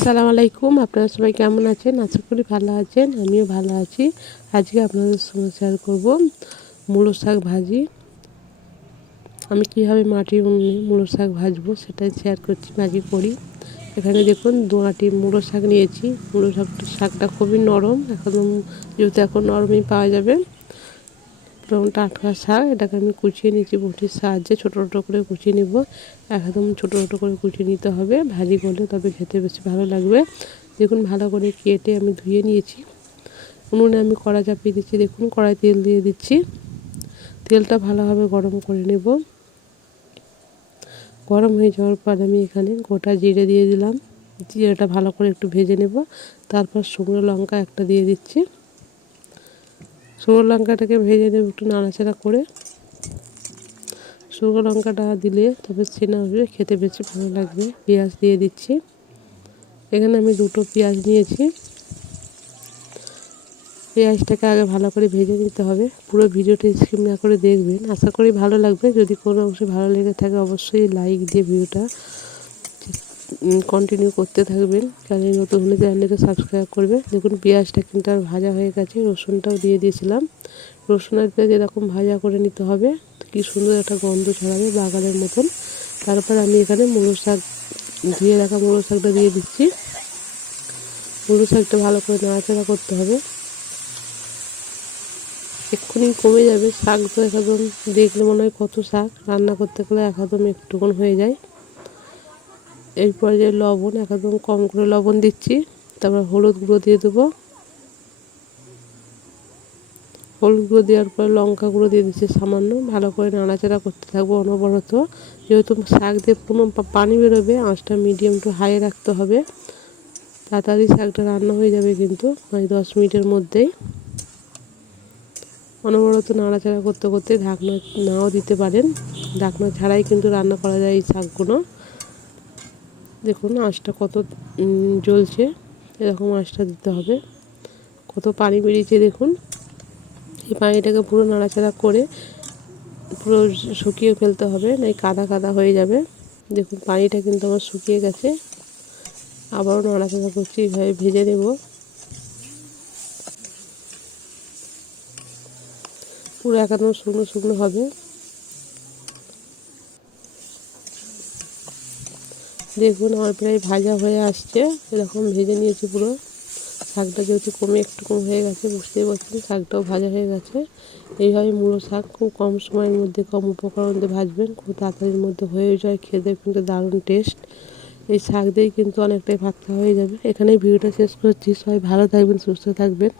আসসালামু আলাইকুম। আপনারা সবাই কেমন আছেন? আশা করি ভালো আছেন। আমিও ভালো আছি। আজকে আপনাদের সঙ্গে শেয়ার করব মূলো শাক ভাজি। আমি কীভাবে মাটির উনুনে মূলো শাক ভাজবো সেটাই শেয়ার করছি, ভাজি করি। এখানে দেখুন 2 আঁটি মূলো শাক নিয়েছি। মূলো শাকটা খুবই নরম, একদম যেহেতু এখন নরমই পাওয়া যাবে। এবং টাটকা শাক, এটাকে আমি কুচিয়ে নিয়েছি বটির সাহায্যে, ছোটো ছোটো করে কুচিয়ে নেব। একদম ছোটো ছোটো করে কুচিয়ে নিতে হবে, ভাজি করলে তবে খেতে বেশি ভালো লাগবে। দেখুন ভালো করে কেটে আমি ধুয়ে নিয়েছি। উনুনে আমি কড়া চাপিয়ে দিচ্ছি। দেখুন কড়াই তেল দিয়ে দিচ্ছি। তেলটা ভালোভাবে গরম করে নেব। গরম হয়ে যাওয়ার পর আমি এখানে গোটা জিরে দিয়ে দিলাম। জিরেটা ভালো করে একটু ভেজে নেব। তারপর শুকনো লঙ্কা একটা দিয়ে দিচ্ছি। শুকনো লঙ্কাটাকে ভেজে নেব একটু নাড়াচাড়া করে। শুকনো লঙ্কাটা দিলে তবে ছেনা হবে, খেতে বেশি ভালো লাগবে। পেঁয়াজ দিয়ে দিচ্ছি। এখানে আমি 2টো পেঁয়াজ নিয়েছি। পেঁয়াজটাকে আগে ভালো করে ভেজে নিতে হবে। পুরো ভিডিওটা স্কিপ না করে দেখবেন, আশা করি ভালো লাগবে। যদি কোনো অংশে ভালো লেগে থাকে অবশ্যই লাইক দিয়ে ভিডিওটা কন্টিনিউ করতে থাকবেন। চ্যানেল নতুন হলে চ্যানেলটাকে সাবস্ক্রাইব করবে। দেখুন পেঁয়াজটা কিন্তু আর ভাজা হয়ে গেছে। রসুনটাও দিয়ে দিয়েছিলাম। রসুন আর পেঁয়াজ এরকম ভাজা করে নিতে হবে, কি সুন্দর একটা গন্ধ ছড়াবে বাগানের মতন। তারপর আমি এখানে মূলো শাক, ধুয়ে রাখা মূলো শাকটা দিয়ে দিচ্ছি। মূলো শাকটা ভালো করে নাড়াচাড়া করতে হবে। এক্ষুনি কমে যাবে শাক, তো একদম দেখলে মনে হয় কত শাক, রান্না করতে গেলে একদম একটুক্ষণ হয়ে যায়। এরপরে যে লবণ, একদম কম করে লবণ দিচ্ছি। তারপর হলুদ গুঁড়ো দিয়ে দেবো। হলুদ গুঁড়ো দেওয়ার পর লঙ্কা গুঁড়ো দিয়ে দিচ্ছি সামান্য। ভালো করে নাড়াচাড়া করতে থাকবো অনবরত। যেহেতু শাক দিয়ে পুরো পানি বেরোবে, আঁচটা মিডিয়াম টু হাই রাখতে হবে। তাড়াতাড়ি শাকটা রান্না হয়ে যাবে কিন্তু 10 মিনিটের মধ্যেই। অনবরত নাড়াচাড়া করতে করতে ঢাকনা নাও দিতে পারেন, ঢাকনা ছাড়াই কিন্তু রান্না করা যায় এই শাকগুলো। দেখুন আঁচটা কত জ্বলছে, এরকম আঁচটা দিতে হবে। কত পানি বেরিয়েছে দেখুন। এই পানিটাকে পুরো নাড়াচাড়া করে পুরো শুকিয়ে ফেলতে হবে, নয় কাদা কাদা হয়ে যাবে। দেখুন পানিটা কিন্তু আমার শুকিয়ে গেছে। আবারও নাড়াচাড়া করছি, এইভাবে ভেজে নেব। পুরো একদম শুকনো শুকনো হবে। দেখুন আমার প্রায় ভাজা হয়ে আসছে, এরকম ভেজে নিয়েছি পুরো। শাকটা যেহেতু একটু কম হয়ে গেছে, বুঝতেই পারছেন শাকটাও ভাজা হয়ে গেছে। এইভাবে মূলো শাক খুব কম সময়ের মধ্যে, কম উপকরণ দিয়ে ভাজবেন, খুব তাড়াতাড়ির মধ্যে হয়ে যায়। খেতে কিন্তু দারুণ টেস্ট। এই শাক দিয়েই কিন্তু অনেকটাই ভাত খাওয়া হয়ে যাবে। এখানেই ভিডিওটা শেষ করছি। সবাই ভালো থাকবেন, সুস্থ থাকবেন।